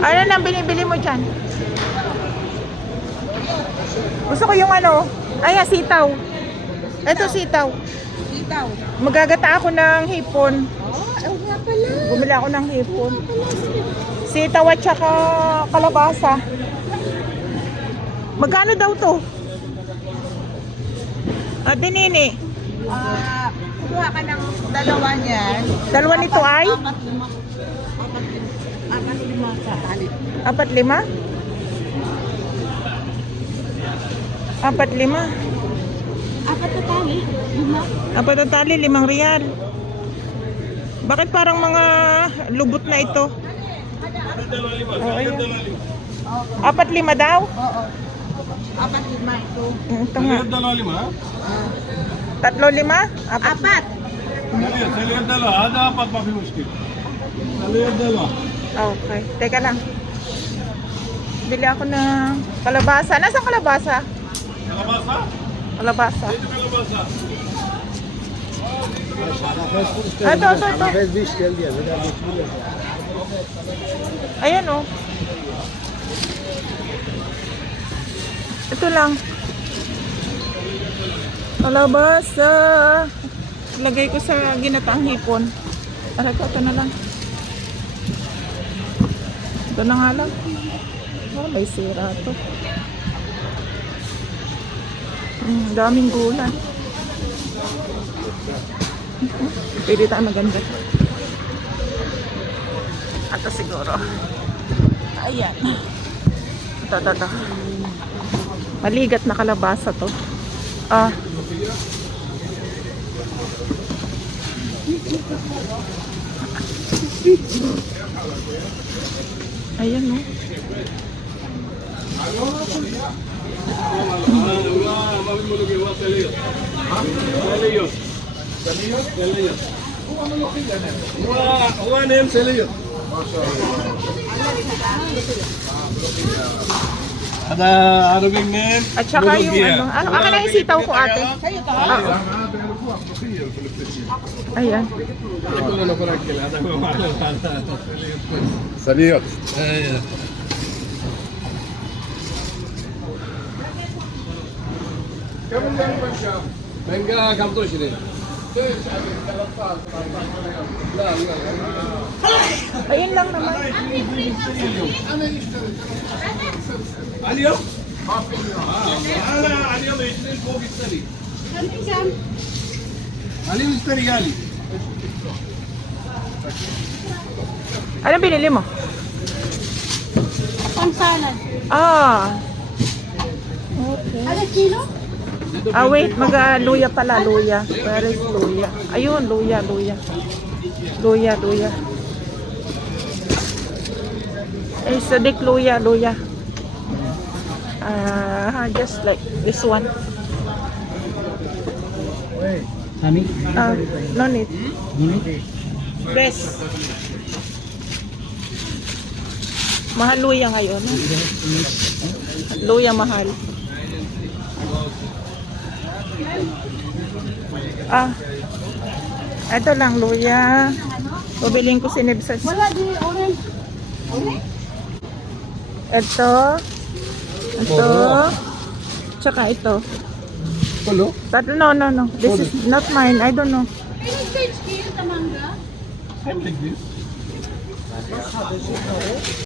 Ano nang binibili mo dyan? Gusto ko yung ano. Ay, sitaw. Ito sitaw. Sitaw. Magagata ako ng hipon. Oh, nga pala. Bumili ako ng hipon. Sitaw at saka kalabasa. Magkano daw to? Nini. Kuha ka ng dalawa niyan. Dalawa nito ay? Apat lima sa alit. 4-5? 4-5. Apat na tali. Lima. 4 na tali, 5 riyal. Bakit parang mga lubot na ito? Oh, ayun. 4-5 daw? Oo. Apat lima ito. Ito nga. 3-5? 4. Apat. Okay, teka lang. Bili ako ng kalabasa. Nasaan kalabasa? Kalabasa. Ito. Ayan oh. Ito lang. Kalabasa. Lagay ko sa ginataang hipon. Ito na lang. Ito na nga lang. Oh, may sira to. Daming gulay. Pwede tayo maganda. Ito siguro. Ayan. Ito. Maligat na kalabasa to. Ayan no. Ada Arabic name. At saka yung ano, akin na yung sitaw ko ate. Oo. Ayan. Saliyot. Benga kam to shirin. Ayun lang naman. اليوم انا اليوم 20 فوق السري اليوم السري غالي Anong binili mo? Pansalan. Okay. Ano kilo? Wait, luya pala, luya. Where is luya? Ayun, luya. Luya. Sadik luya. Just like this one. Honey? No need. Honey? Fresh. Mahal luya ngayon. Luya mahal. Ito lang luya. Pabiling ko sinibsat. Wala di orange. Ito. Tsaka ito. كله No. This is not mine. I don't know. Any stage kilo sa mangga? Same like this.